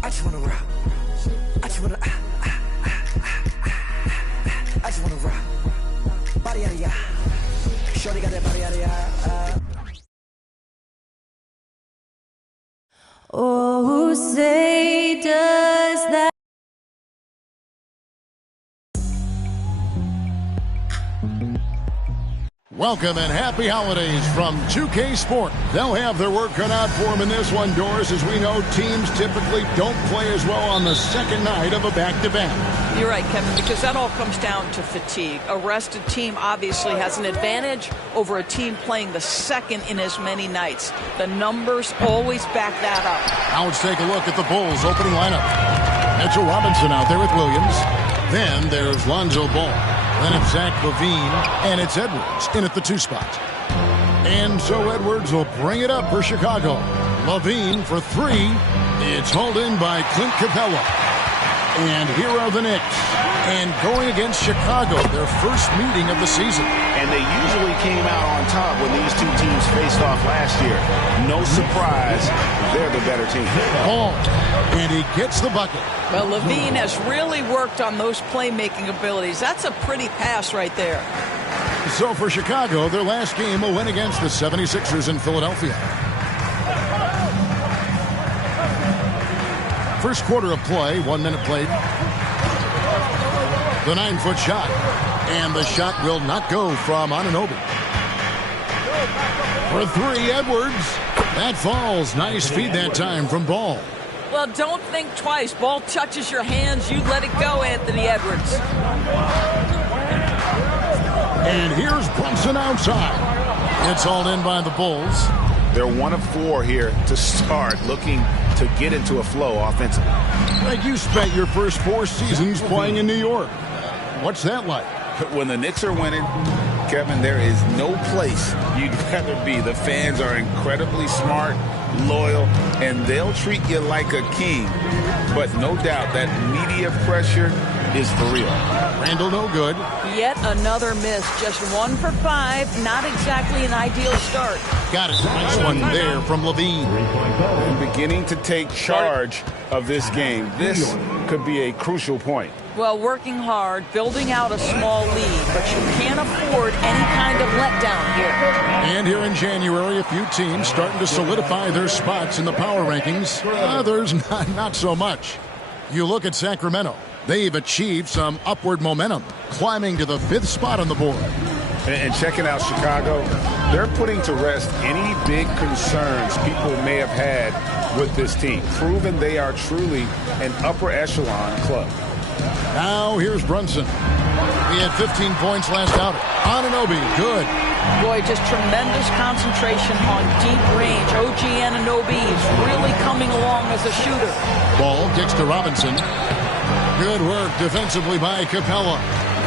I just wanna rock. I just wanna I just wanna rock. Body yada yada. Shorty got that body yada yada. Oh, say does that. Welcome and happy holidays from 2K Sport. They'll have their work cut out for them in this one, Doris. As we know, teams typically don't play as well on the second night of a back-to-back. You're right, Kevin, because that all comes down to fatigue. A rested team obviously has an advantage over a team playing the second in as many nights. The numbers always back that up. Now let's take a look at the Bulls' opening lineup. Mitchell Robinson out there with Williams. Then there's Lonzo Ball. Then it's Zach LaVine, and it's Edwards in at the 2 spot. And so Edwards will bring it up for Chicago. LaVine for 3. It's hauled in by Clint Capella. And here are the Knicks. And going against Chicago, their first meeting of the season. And they usually came out on top when these two teams faced off last year. No surprise, they're the better team. Ball, and he gets the bucket. Well, LaVine has really worked on those playmaking abilities. That's a pretty pass right there. So for Chicago, their last game will win against the 76ers in Philadelphia. First quarter of play, 1 minute played. The 9-foot shot. And the shot will not go from Anunoby. For 3, Edwards. That falls. Nice feed that time from Ball. Well, don't think twice. Ball touches your hands, you let it go, Anthony Edwards. And here's Brunson outside. It's hauled in by the Bulls. They're 1 of 4 here to start, looking to get into a flow offensively. Like you spent your first 4 seasons playing in New York. What's that like? When the Knicks are winning, Kevin, there is no place you'd rather be. The fans are incredibly smart, loyal, and they'll treat you like a king. But no doubt that media pressure is for real. Randall no good. Yet another miss. Just 1 for 5. Not exactly an ideal start. Got it. Nice one there from LaVine. And beginning to take charge of this game. This could be a crucial point. Well, working hard, building out a small lead, but you can't afford any kind of letdown here. And here in January, a few teams starting to solidify their spots in the power rankings. Others, not so much. You look at Sacramento. They've achieved some upward momentum, climbing to the 5th spot on the board. And checking out Chicago, they're putting to rest any big concerns people may have had with this team, proving they are truly an upper echelon club. Now here's Brunson. He had 15 points last outing. Anunoby, good. Boy, just tremendous concentration on deep range. OG Anunoby is really coming along as a shooter. Ball kicks to Robinson. Good work defensively by Capella.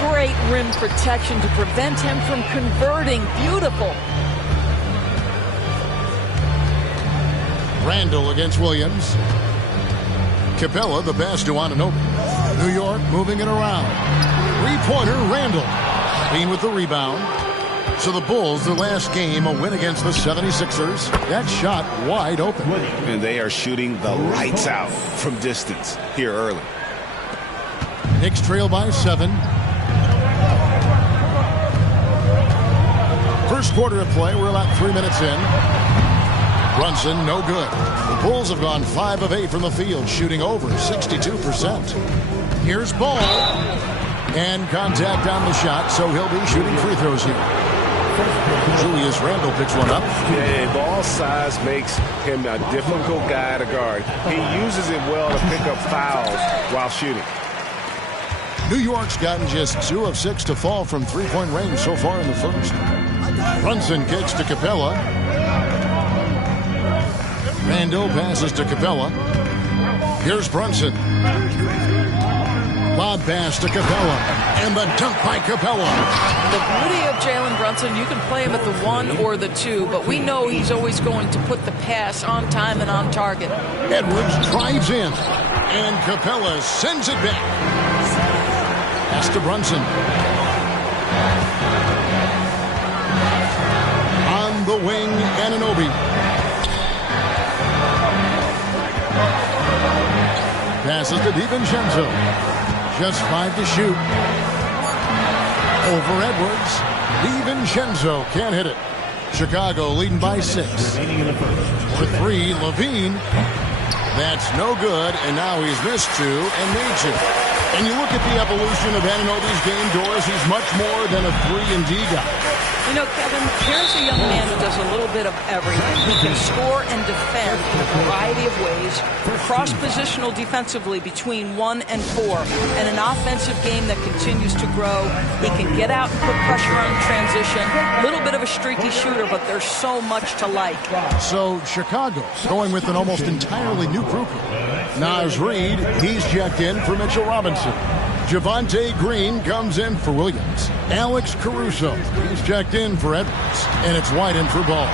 Great rim protection to prevent him from converting. Beautiful. Randall against Williams. Capella, the pass to Anunoby. New York moving it around. 3-pointer, Randall. Clean with the rebound. So the Bulls, their last game, a win against the 76ers. That shot wide open. And they are shooting the lights out from distance here early. Knicks trail by 7. First quarter of play, we're about 3 minutes in. Brunson, no good. The Bulls have gone 5 of 8 from the field, shooting over 62%. Here's Ball. And contact on the shot, so he'll be shooting free throws here. Julius Randle picks one up. Yeah, Ball's size makes him a difficult guy to guard. He uses it well to pick up fouls while shooting. New York's gotten just 2 of 6 to fall from 3-point range so far in the first. Brunson kicks to Capella. Randall passes to Capella. Here's Brunson. Lob pass to Capella. And the dunk by Capella. The beauty of Jalen Brunson, you can play him at the 1 or the 2, but we know he's always going to put the pass on time and on target. Edwards drives in. And Capella sends it back. Pass to Brunson. On the wing, Anunoby. Passes to DiVincenzo. Just 5 to shoot. Over Edwards. DiVincenzo can't hit it. Chicago leading by 6. For 3, LaVine. That's no good, and now he's missed 2 and made 2. And you look at the evolution of Anunoby's game, Doris, he's much more than a 3-and-D guy. You know, Kevin, here's a young man who does a little bit of everything. He can score and defend in a variety of ways, cross-positional defensively between 1 and 4, and an offensive game that continues to grow. He can get out and put pressure on transition. A little bit of a streaky shooter, but there's so much to like. So Chicago going with an almost entirely new group. Nas Reed, he's checked in for Mitchell Robinson. Javonte Green comes in for Williams. Alex Caruso, he's checked in for Edwards. And it's White in for Ball.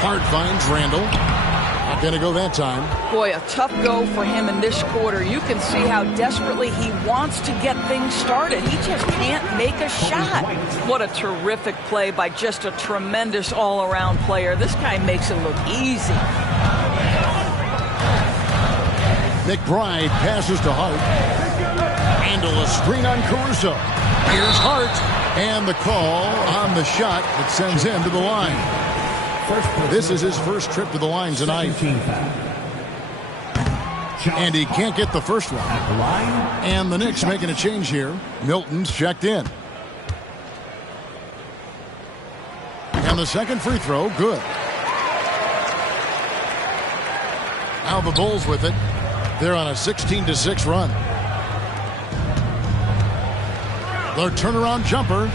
Hart finds Randall. Not going to go that time. Boy, a tough go for him in this quarter. You can see how desperately he wants to get things started. He just can't make a shot. What a terrific play by just a tremendous all-around player. This guy makes it look easy. McBride passes to Hart. Handle a screen on Caruso. Here's Hart. And the call on the shot that sends him to the line. This is his first trip to the line tonight. And he can't get the first one. And the Knicks making a change here. Milton's checked in. And the second free throw, good. Now the Bulls with it. They're on a 16-6 run. Their turnaround jumper.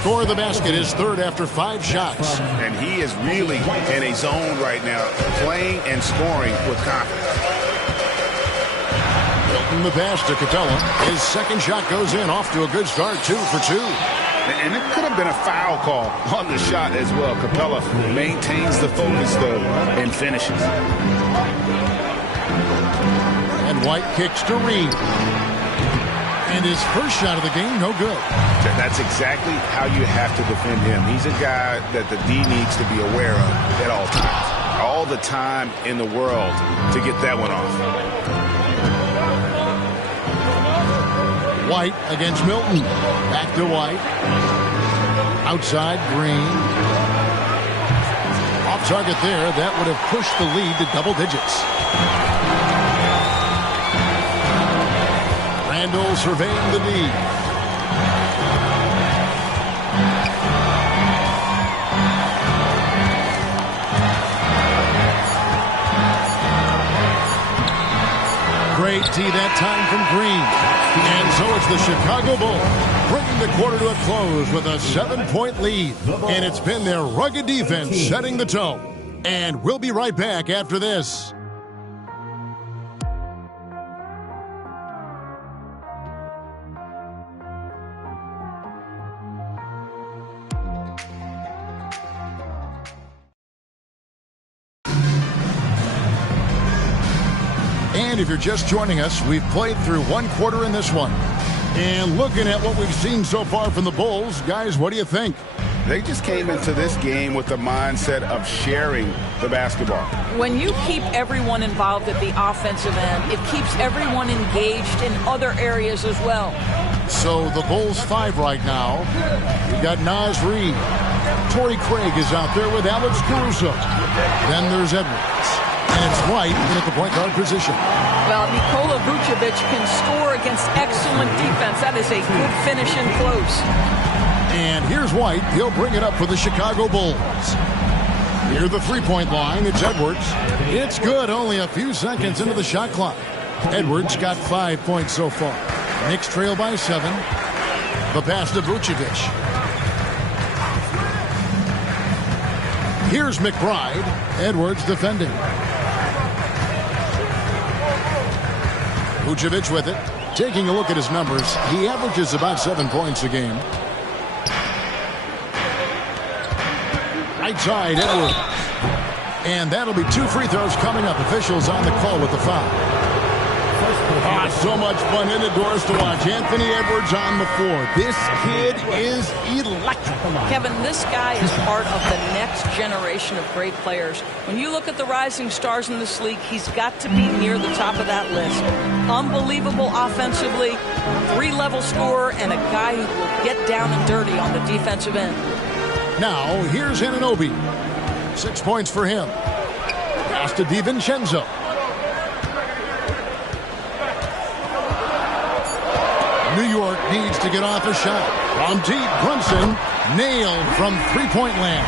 Score the basket, his third after 5 shots. And he is really in a zone right now, playing and scoring with confidence. Milton the pass to Capella. His second shot goes in, off to a good start, 2 for 2. And it could have been a foul call on the shot as well. Capella maintains the focus, though, and finishes. And White kicks to Reed. And his first shot of the game, no good. That's exactly how you have to defend him. He's a guy that the D needs to be aware of at all times. All the time in the world to get that one off. White against Milton. Back to White. Outside, Green. Off target there. That would have pushed the lead to double digits. Randall surveying the D. Great tee that time from Green. And so it's the Chicago Bulls bringing the quarter to a close with a 7-point lead. And it's been their rugged defense setting the tone. And we'll be right back after this. And if you're just joining us, we've played through 1 quarter in this one. And looking at what we've seen so far from the Bulls, guys, what do you think? They just came into this game with the mindset of sharing the basketball. When you keep everyone involved at the offensive end, it keeps everyone engaged in other areas as well. So the Bulls 5 right now. We've got Nas Reed. Torrey Craig is out there with Alex Caruso. Then there's Edwards. And it's White in at the point guard position. Well, Nikola Vucevic can score against excellent defense. That is a good finish in close. And here's White. He'll bring it up for the Chicago Bulls. Near the three-point line, it's Edwards. It's good, only a few seconds into the shot clock. Edwards got 5 points so far. Knicks trail by 7. The pass to Vucevic. Here's McBride. Edwards defending. Vucevic with it. Taking a look at his numbers, he averages about 7 points a game. Right side, Edwards. And that'll be 2 free throws coming up. Officials on the call with the foul. So much fun in the doors to watch. Anthony Edwards on the floor. This kid is electric. Kevin, this guy is part of the next generation of great players. When you look at the rising stars in this league, he's got to be near the top of that list. Unbelievable offensively, three-level scorer, and a guy who will get down and dirty on the defensive end. Now, here's Anunoby. 6 points for him. Pass to DiVincenzo. New York needs to get off a shot. From deep, Brunson nailed from three-point land.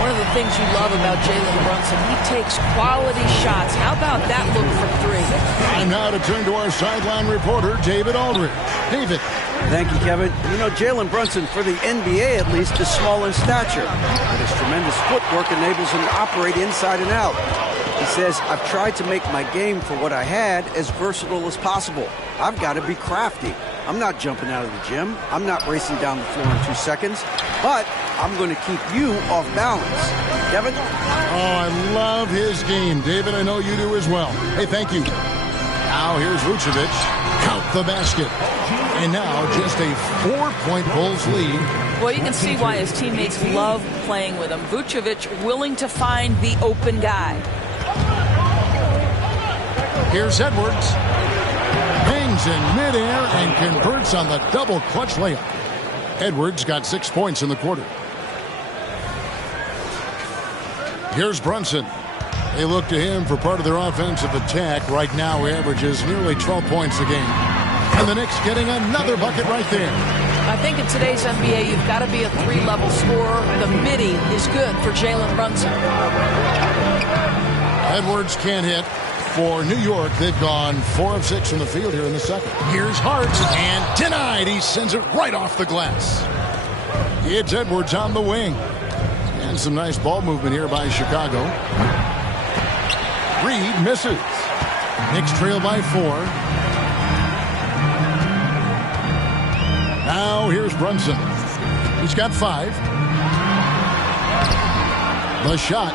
One of the things you love about Jalen Brunson, he takes quality shots. How about that look from three? Time now to turn to our sideline reporter, David Aldridge. David. Thank you, Kevin. You know, Jalen Brunson, for the NBA at least, is small in stature, but his tremendous footwork enables him to operate inside and out. He says, I've tried to make my game for what I had as versatile as possible. I've got to be crafty. I'm not jumping out of the gym. I'm not racing down the floor in 2 seconds, but I'm going to keep you off balance. Kevin? Oh, I love his game. David, I know you do as well. Hey, thank you. Now here's Vucevic. Count the basket. And now just a 4-point Bulls lead. Well, you can see why his teammates love playing with him. Vucevic willing to find the open guy. Here's Edwards. Hangs in midair and converts on the double clutch layup. Edwards got 6 points in the quarter. Here's Brunson. They look to him for part of their offensive attack. Right now, he averages nearly 12 points a game. And the Knicks getting another bucket right there. I think in today's NBA, you've got to be a three-level scorer. The midi is good for Jalen Brunson. Edwards can't hit. For New York, they've gone 4 of 6 from the field here in the second. Here's Hart, and denied. He sends it right off the glass. It's Edwards on the wing. And some nice ball movement here by Chicago. Reed misses. Knicks trail by 4. Now here's Brunson. He's got 5. The shot,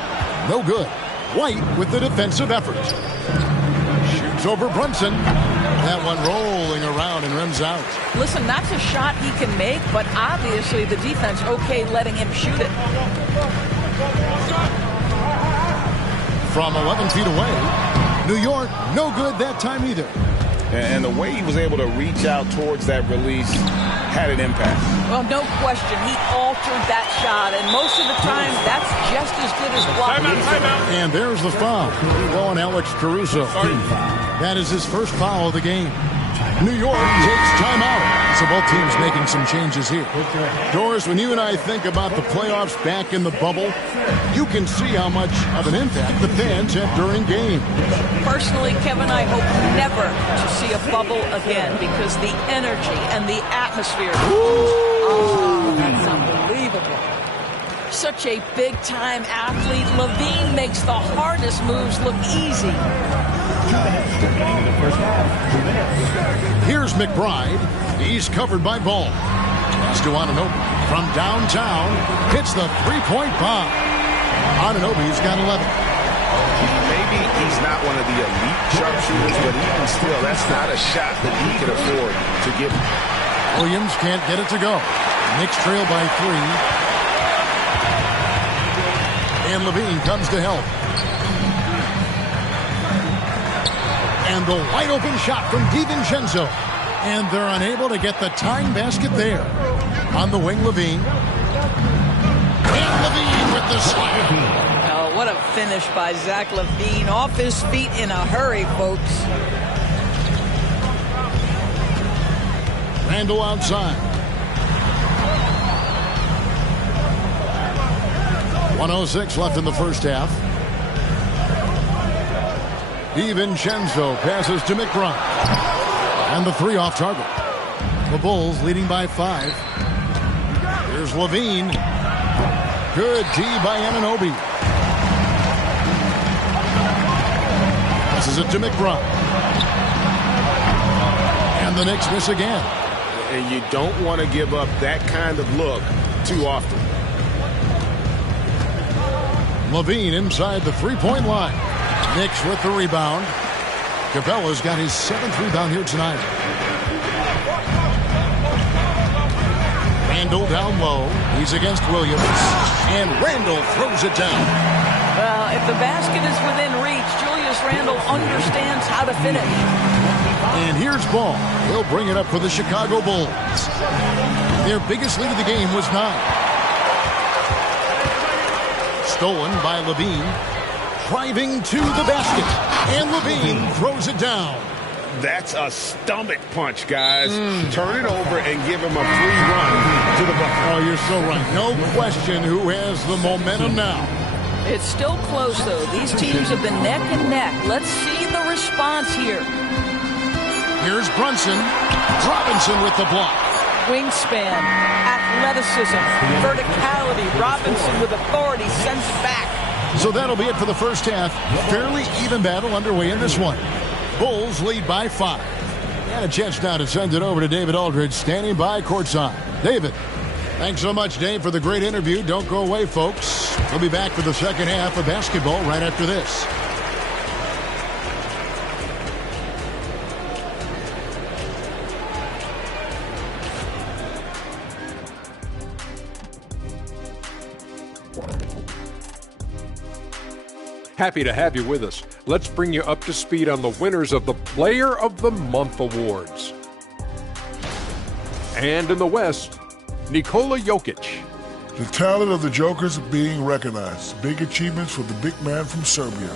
no good. White with the defensive effort. Shoots over Brunson. That one rolling around and runs out. Listen, that's a shot he can make, but obviously the defense okay letting him shoot it. From 11 feet away, New York, no good that time either. And the way he was able to reach out towards that release had an impact. Well, no question. He altered that shot, and most of the time, that's just as good as blocking. Timeout. And there's the foul. On Alex Caruso. That is his first foul of the game. New York takes timeout. So both teams making some changes here. Doris, when you and I think about the playoffs back in the bubble, you can see how much of an impact the fans have during games. Personally, Kevin, I hope never to see a bubble again because the energy and the atmosphere. Oh, that's unbelievable. Such a big-time athlete. LaVine makes the hardest moves look easy. Here's McBride. He's covered by Ball. Pass to Anunoby. From downtown, hits the three-point bomb. Anunoby's got 11. Maybe he's not one of the elite sharpshooters, but even still, that's not a shot that he can afford to give. Williams can't get it to go. Knicks trail by 3. And LaVine comes to help. And the wide open shot from DiVincenzo. And they're unable to get the tying basket there. On the wing, LaVine. And LaVine with the slam. Oh, what a finish by Zach LaVine. Off his feet in a hurry, folks. Randall outside. 1:06 left in the first half. DiVincenzo passes to McBride. And the 3 off target. The Bulls leading by 5. Here's LaVine. Good D by Anunoby. Passes it to McBride. And the Knicks miss again. And you don't want to give up that kind of look too often. LaVine inside the three-point line. Knicks with the rebound. Capella's got his 7th rebound here tonight. Randall down low. He's against Williams. And Randall throws it down. Well, if the basket is within reach, Julius Randle understands how to finish. And here's Ball. He'll bring it up for the Chicago Bulls. Their biggest lead of the game was 9. Stolen by Levine. Driving to the basket. And Levine throws it down. That's a stomach punch, guys. Turn it over and give him a free run to the bucket. Oh, you're so right. No question who has the momentum now. It's still close, though. These teams have been neck and neck. Let's see the response here. Here's Brunson. Robinson with the block. Wingspan, athleticism, verticality. Robinson with authority sends it back. So that'll be it for the first half. Fairly even battle underway in this one. Bulls lead by 5. And a chance now to send it over to David Aldridge, standing by courtside. David. Thanks so much, Dave, for the great interview. Don't go away, folks. We'll be back for the second half of basketball right after this. Happy to have you with us. Let's bring you up to speed on the winners of the Player of the Month awards. And in the West, Nikola Jokic. The talent of the Jokers being recognized. Big achievements for the big man from Serbia.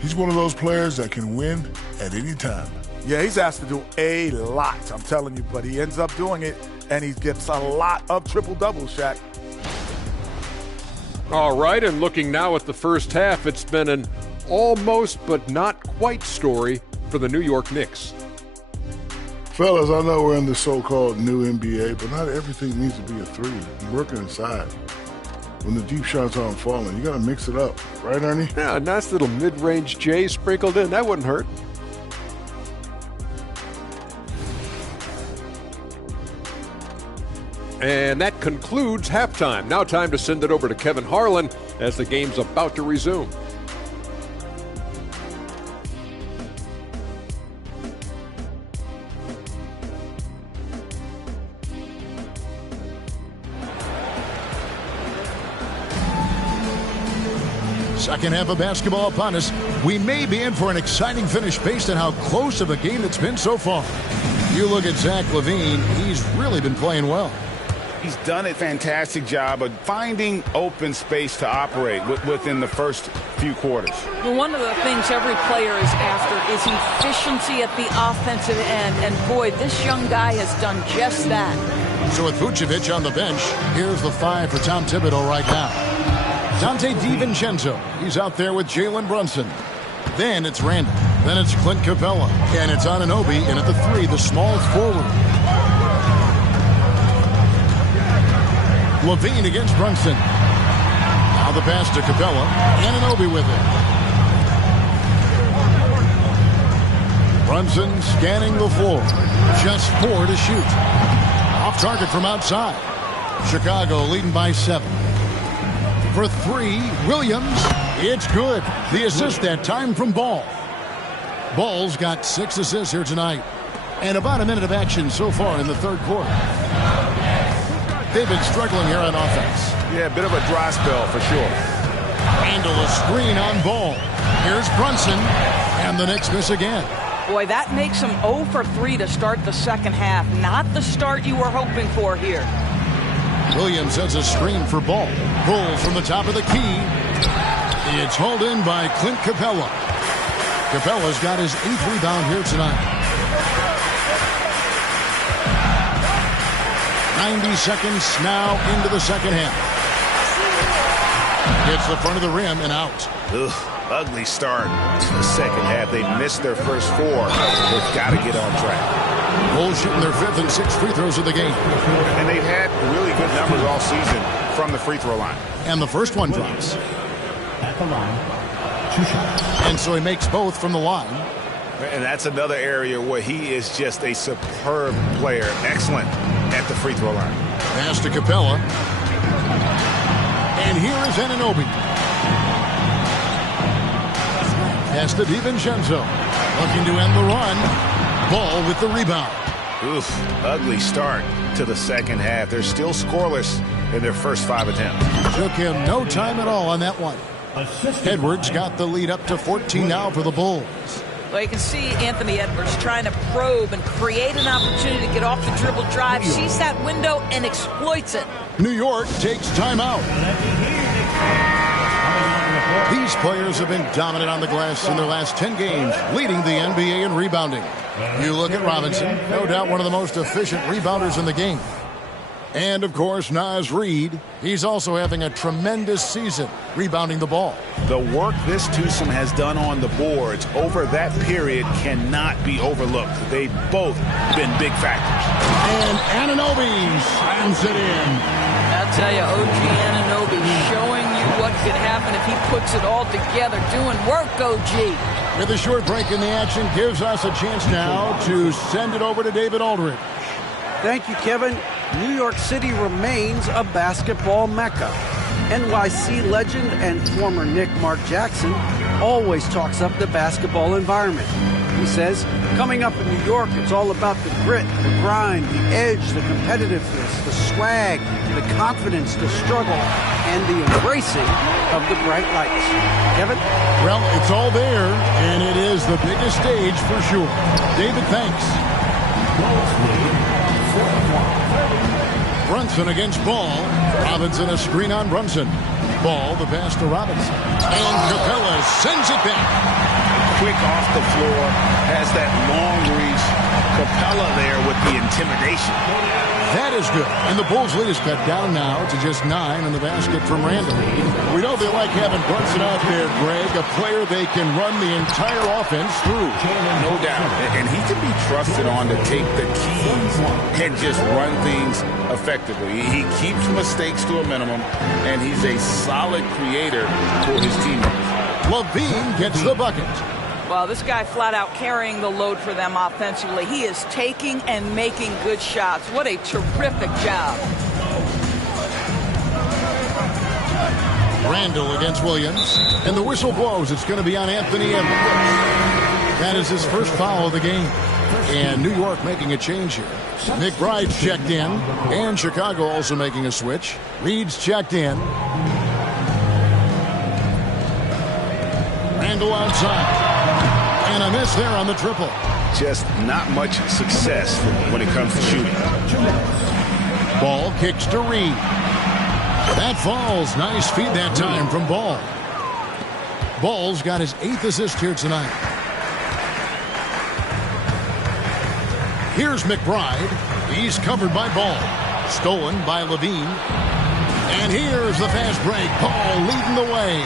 He's one of those players that can win at any time. Yeah, he's asked to do a lot, I'm telling you, but he ends up doing it, and he gets a lot of triple-doubles, Shaq. All right, and looking now at the first half, it's been an almost but not quite story for the New York Knicks. Fellas, I know we're in the so-called new NBA, but not everything needs to be a three. You're working inside. When the deep shots aren't falling, you got to mix it up. Right, Ernie? Yeah, a nice little mid-range J sprinkled in. That wouldn't hurt. And that concludes halftime. Now time to send it over to Kevin Harlan as the game's about to resume. Second half of basketball upon us. We may be in for an exciting finish based on how close of a game it's been so far. You look at Zach LaVine, he's really been playing well. He's done a fantastic job of finding open space to operate within the first few quarters. Well, one of the things every player is after is efficiency at the offensive end. And boy, this young guy has done just that. So with Vucevic on the bench, here's the 5 for Tom Thibodeau right now. Dante DiVincenzo, he's out there with Jalen Brunson. Then it's Randall. Then it's Clint Capella. And it's Anunoby in at the 3, the small forward. LaVine against Brunson. Now the pass to Capella. Anunoby with it. Brunson scanning the floor. Just 4 to shoot. Off target from outside. Chicago leading by 7. For 3, Williams. It's good. The assist that time from Ball. Ball's got 6 assists here tonight. And about a minute of action so far in the third quarter. They've been struggling here on offense. Yeah, a bit of a dry spell for sure. Handle a screen on Ball. Here's Brunson. And the Knicks miss again. Boy, that makes them 0 for 3 to start the second half. Not the start you were hoping for here. Williams sets a screen for Ball. Pull from the top of the key. It's hauled in by Clint Capella. Capella's got his 8th rebound here tonight. 90 seconds now into the second half. Hits the front of the rim and out. Ugh, ugly start to the second half. They missed their first 4. They've got to get on track. Bulls shooting their 5th and 6th free throws of the game. And they've had really good numbers all season from the free throw line. And the first one drops. At the line, 2 shots. And so he makes both from the line. And that's another area where he is just a superb player. Excellent at the free throw line. Pass to Capella. And here is Anunoby. Pass to DiVincenzo. Looking to end the run. Ball with the rebound. Oof, ugly start to the second half. They're still scoreless in their first 5 attempts. Took him no time at all on that one. Edwards got the lead up to 14 now for the Bulls. Well, you can see Anthony Edwards trying to probe and create an opportunity to get off the dribble drive, sees that window, and exploits it. New York takes timeout. These players have been dominant on the glass in their last 10 games, leading the NBA in rebounding. You look at Robinson, no doubt one of the most efficient rebounders in the game. And, of course, Naz Reid. He's also having a tremendous season rebounding the ball. The work this twosome has done on the boards over that period cannot be overlooked. They've both been big factors. And Anunoby slams it in. I'll tell you, OG Anunoby showing you what can happen if he puts it all together. Doing work, OG. With a short break in the action, gives us a chance now to send it over to David Aldridge. Thank you, Kevin. New York City remains a basketball mecca. NYC legend and former Knick Mark Jackson always talks up the basketball environment. He says, coming up in New York, it's all about the grit, the grind, the edge, the competitiveness, the swag, the confidence, the struggle, and the embracing of the bright lights. Kevin? Well, it's all there, and it is the biggest stage for sure. David, thanks. Brunson against Ball. Robinson a screen on Brunson. Ball, the pass to Robinson. And Capella sends it back. Quick off the floor, has that long reach. Capella there with the intimidation. That is good. And the Bulls' lead is cut down now to just 9 in the basket from Randall. We know they like having Brunson out there, Greg, a player they can run the entire offense through. No doubt. And he can be trusted on to take the keys and just run things effectively. He keeps mistakes to a minimum, and he's a solid creator for his teammates. LaVine gets the bucket. Well, this guy flat out carrying the load for them offensively. He is taking and making good shots. What a terrific job. Randall against Williams. And the whistle blows. It's going to be on Anthony Edwards. That is his first foul of the game. And New York making a change here. McBride's checked in. And Chicago also making a switch. Reed's checked in. Randall outside. And a miss there on the triple. Just not much success when it comes to shooting. Ball kicks to Reed. That falls. Nice feed that time from Ball. Ball's got his 8th assist here tonight. Here's McBride. He's covered by Ball. Stolen by LaVine. And here's the fast break. Ball leading the way.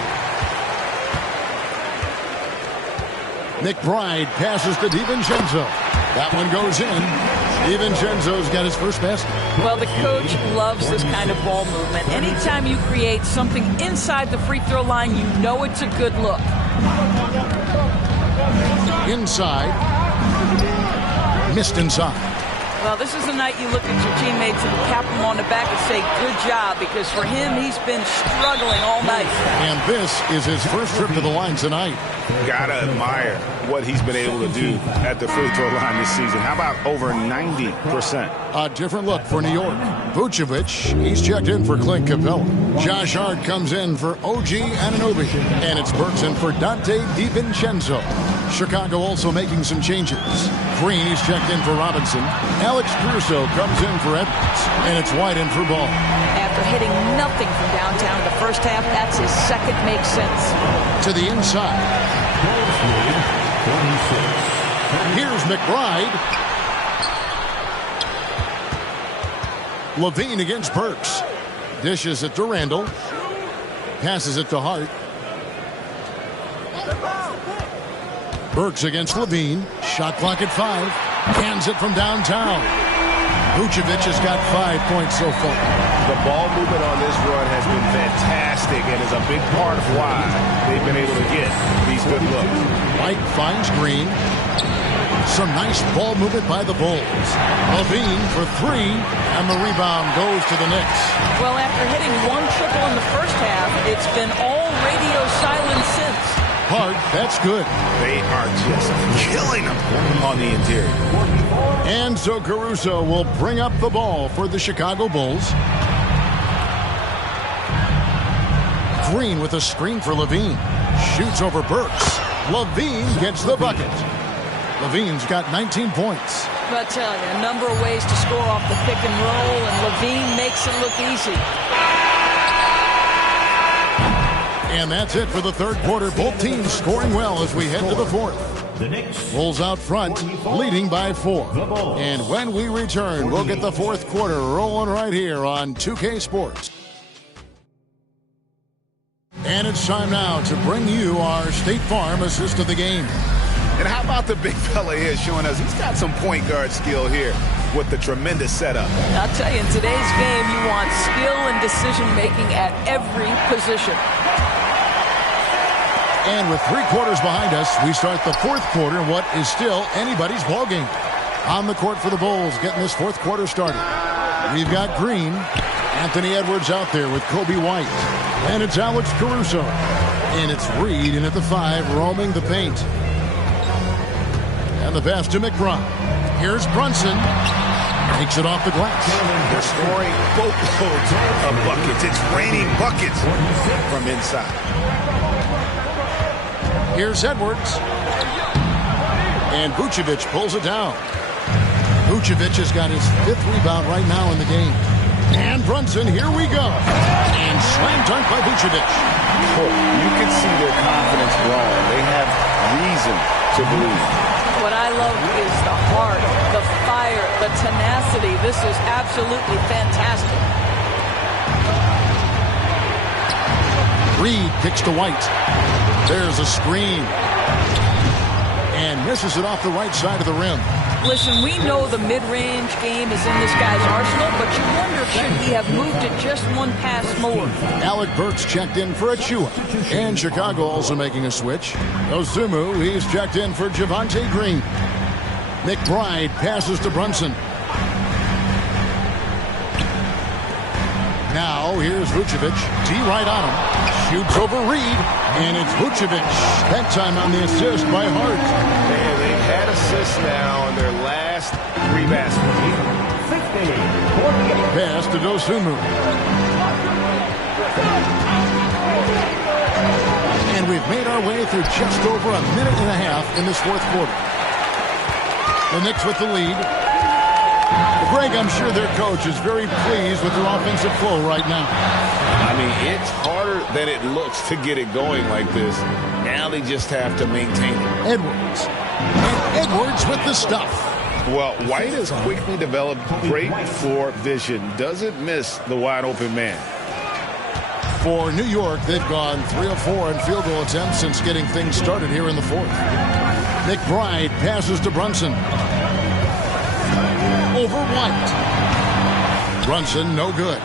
McBride passes to DiVincenzo. That one goes in. DiVincenzo's got his first basket. Well, the coach loves this kind of ball movement. Anytime you create something inside the free throw line, you know it's a good look. Inside. Missed inside. Well, this is the night you look at your teammates and tap them on the back and say, good job, because for him, he's been struggling all night. And this is his first trip to the line tonight. Gotta admire what he's been able to do at the free throw line this season. How about over 90%? A different look for New York. Vucevic, he's checked in for Clint Capella. Josh Hart comes in for OG Anunoby. And it's Burks in for Dante DiVincenzo. Chicago also making some changes. Green, he's checked in for Robinson. Alex Caruso comes in for Edwards. And it's White in for Ball. After hitting nothing from downtown in the first half, that's his second make sense. To the inside. Here's McBride. LaVine against Burks. Dishes it to Randall. Passes it to Hart. Burks against LaVine. Shot clock at 5. Hands it from downtown. Vucevic has got 5 points so far. The ball movement on this run has been fantastic and is a big part of why they've been able to get these good looks. White finds Green. Some nice ball movement by the Bulls. LaVine for 3, and the rebound goes to the Knicks. Well, after hitting 1 triple in the first half, it's been all radio silence since. Hart, that's good. They are just killing them on the interior. Enzo Caruso will bring up the ball for the Chicago Bulls. Green with a screen for Levine. Shoots over Burks. Levine gets the bucket. Levine's got 19 points. I'll tell you, a number of ways to score off the pick and roll, and Levine makes it look easy. And that's it for the third quarter. Both teams scoring well as we head to the fourth. Bulls out front, leading by 4. And when we return, we'll get the fourth quarter rolling right here on 2K Sports. And it's time now to bring you our State Farm assist of the game. And how about the big fella here showing us he's got some point guard skill here with the tremendous setup. I'll tell you, in today's game, you want skill and decision-making at every position. And with 3 quarters behind us, we start the fourth quarter in what is still anybody's ball game. On the court for the Bulls, getting this fourth quarter started. We've got Green, Anthony Edwards out there with Kobe White. And it's Alex Caruso. And it's Reed in at the 5, roaming the paint. And the pass to McBride. Here's Brunson. Takes it off the glass. They're scoring boatloads of buckets. It's raining buckets from inside. Here's Edwards. And Vucevic pulls it down. Vucevic has got his 5th rebound right now in the game. And Brunson, here we go. And slam dunk by Vucevic. You can see their confidence growing. They have reason to believe. What I love is the heart, the fire, the tenacity. This is absolutely fantastic. Reed kicks to White. There's a screen. And misses it off the right side of the rim. Listen, we know the mid-range game is in this guy's arsenal, but you wonder, should he have moved it just one pass more? Alec Burks checked in for Achua. And Chicago also making a switch. Osumu, he's checked in for Javonte Green. McBride passes to Brunson. Now, here's Vucevic. D-right on him. Shoots over Reed. And it's Vucevic. That time on the assist by Hart. Man, they've had assists now on their last 3 baskets. Pass to Dosunmu. And we've made our way through just over a minute and a half in this fourth quarter. The Knicks with the lead. Greg, I'm sure their coach is very pleased with their offensive flow right now. I mean, it's harder than it looks to get it going like this. Now they just have to maintain it. Edwards. And Edwards with the stuff. Well, White has quickly developed great floor vision. Doesn't miss the wide open man. For New York, they've gone 3 of 4 in field goal attempts since getting things started here in the fourth. McBride passes to Brunson. Over White. Brunson, no good.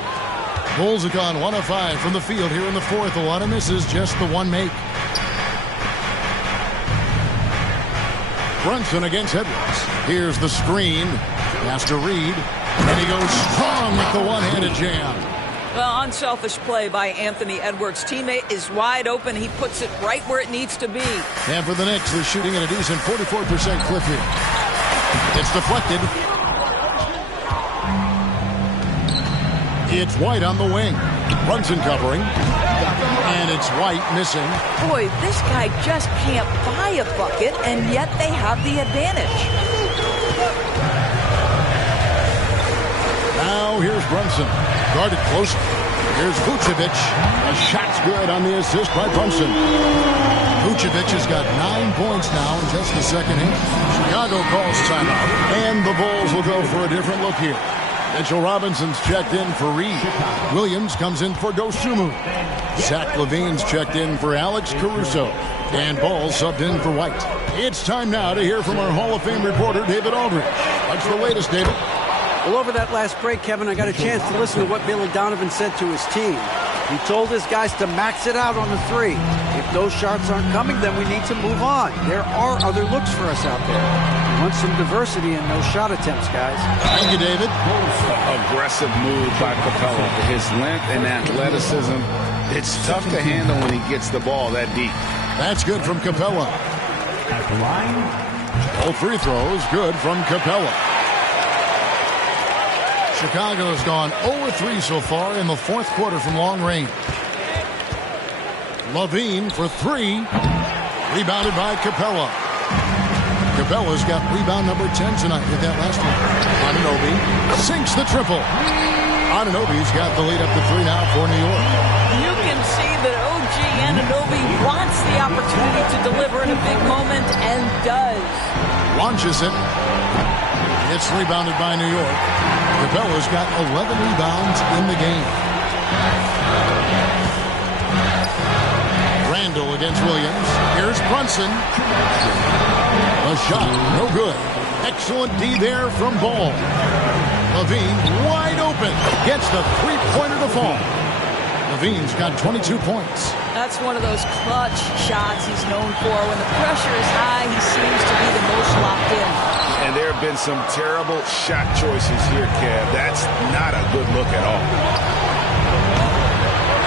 Bulls have gone 1 of 5 from the field here in the fourth. A lot of misses, just the one make. Brunson against Edwards. Here's the screen. Pass to Reed. And he goes strong with the one-handed jam. Well, unselfish play by Anthony Edwards. Teammate is wide open. He puts it right where it needs to be. And for the Knicks, they're shooting at a decent 44% clip here. It's deflected. It's White on the wing. Brunson covering. And it's White missing. Boy, this guy just can't buy a bucket, and yet they have the advantage. Now here's Brunson. Guarded closely. Here's Vucevic. A shot's good on the assist by Brunson. Vucevic has got 9 points now in just the second half. Chicago calls timeout. And the Bulls will go for a different look here. Mitchell Robinson's checked in for Reed. Williams comes in for Dosunmu. Zach LaVine's checked in for Alex Caruso. And Ball subbed in for White. It's time now to hear from our Hall of Fame reporter, David Aldridge. What's the latest, David? Well, over that last break, Kevin, I got a chance to listen to what Billy Donovan said to his team. He told his guys to max it out on the 3. If those shots aren't coming, then we need to move on. There are other looks for us out there. We want some diversity in those shot attempts, guys. Thank you, David. Aggressive move by Capella. His length and athleticism, it's tough to handle when he gets the ball that deep. That's good from Capella. At the line, Both free throws good from Capella. Chicago's gone 0-3 so far in the fourth quarter from long range. Levine for three. Rebounded by Capella. Capella's got rebound number 10 tonight with that last one. Anunoby sinks the triple. Anunoby's got the lead up to 3 now for New York. You can see that OG Anunoby wants the opportunity to deliver in a big moment and does. Launches it. It's rebounded by New York. Capella's got 11 rebounds in the game. Randall against Williams. Here's Brunson. A shot, no good. Excellent D there from Ball. Levine wide open. Gets the three-pointer to fall. Levine's got 22 points. That's one of those clutch shots he's known for. When the pressure is high, he seems to be the most locked in. And there have been some terrible shot choices here, Kev. That's not a good look at all.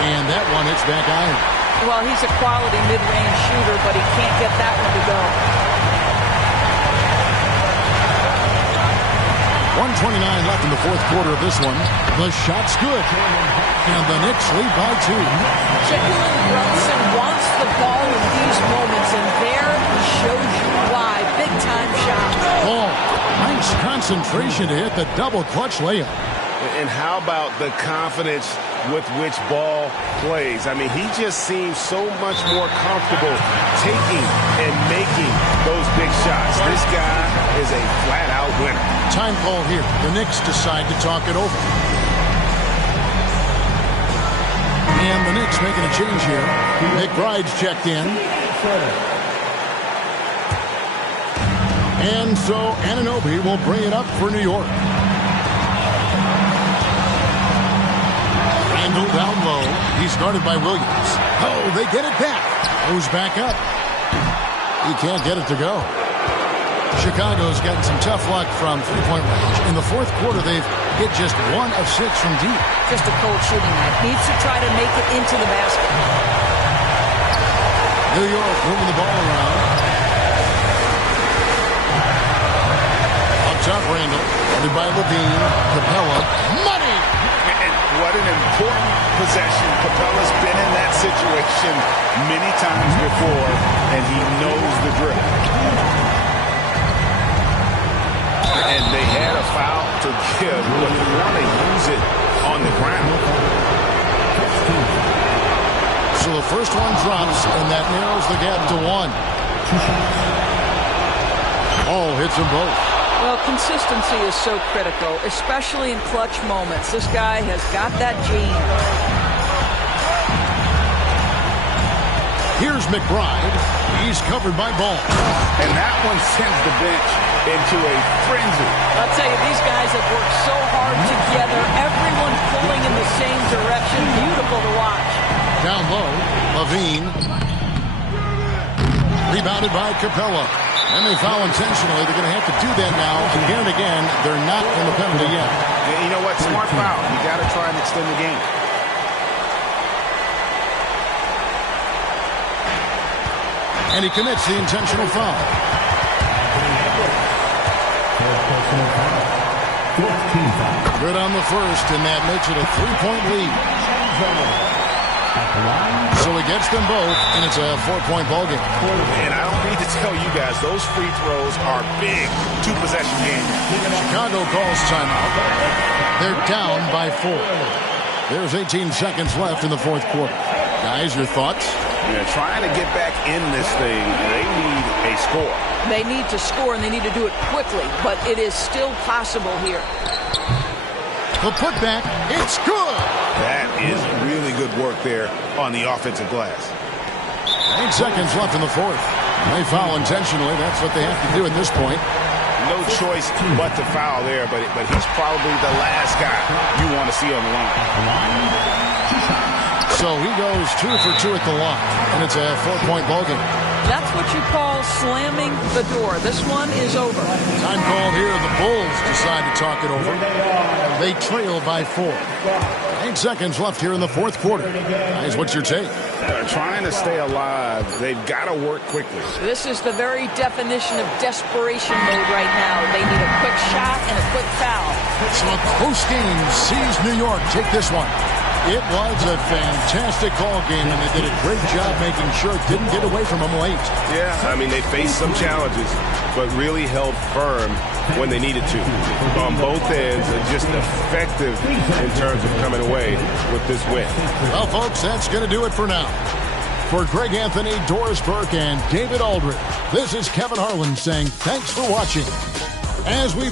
And that one hits back iron. Well, he's a quality mid-range shooter, but he can't get that one to go. 1:29 left in the fourth quarter of this one. The shot's good. And the Knicks lead by 2. Jalen Brunson wants the ball in these moments, and there he shows you why. Big-time shot. Ball. Nice concentration to hit the double clutch layup. And how about the confidence with which Ball plays? I mean, he just seems so much more comfortable taking and making those big shots. This guy is a flat-out winner. Time call here. The Knicks decide to talk it over. And the Knicks making a change here. McBride's checked in. And so Anunoby will bring it up for New York. Randall down low. He's guarded by Williams. Oh, they get it back. Goes back up. He can't get it to go. Chicago's gotten some tough luck from three-point range. In the fourth quarter, they've hit just 1 of 6 from deep. Just a cold shooting night. Needs to try to make it into the basket. New York moving the ball around. Up top, Randall. Guarded by Levine. Capella. Money! And what an important possession. Capella's been in that situation many times before, and he knows the drill. And they had a foul to give, but you want to use it on the ground. So the first one drops, and that narrows the gap to 1. Ball hits them both. Well, consistency is so critical, especially in clutch moments. This guy has got that gene. Here's McBride. He's covered by Ball. And that one sends the bench into a frenzy. I'll tell you, these guys have worked so hard together. Everyone pulling in the same direction. Beautiful to watch. Down low, Levine. Rebounded by Capella. And they foul intentionally. They're going to have to do that now. Again and again, they're not in the penalty yet. And you know what? Smart foul. You got to try and extend the game. And he commits the intentional foul. Good on the first, and that makes it a 3-point lead. So he gets them both, and it's a 4-point ballgame. And I don't need to tell you guys, those free throws are big two-possession games. Chicago calls timeout. They're down by 4. There's 18 seconds left in the fourth quarter. Guys, your thoughts? Yeah, trying to get back in this thing, they need a score. They need to score, and they need to do it quickly, but it is still possible here. The putback, it's good. That is really good work there on the offensive glass. 8 seconds left in the fourth. They foul intentionally. That's what they have to do at this point. No choice but to foul there, but he's probably the last guy you want to see on the line. So he goes 2 for 2 at the line, and it's a 4-point ballgame. That's what you call slamming the door. This one is over. Time call here. The Bulls decide to talk it over. They trail by 4. 8 seconds left here in the fourth quarter. Guys, what's your take? They're trying to stay alive. They've got to work quickly. This is the very definition of desperation mode right now. They need a quick shot and a quick foul. So a close game sees New York take this one. It was a fantastic ball game, and they did a great job making sure it didn't get away from them late. Yeah, I mean, they faced some challenges, but really held firm when they needed to. On both ends, and just effective in terms of coming away with this win. Well, folks, that's going to do it for now. For Greg Anthony, Doris Burke, and David Aldridge, this is Kevin Harlan saying thanks for watching. As we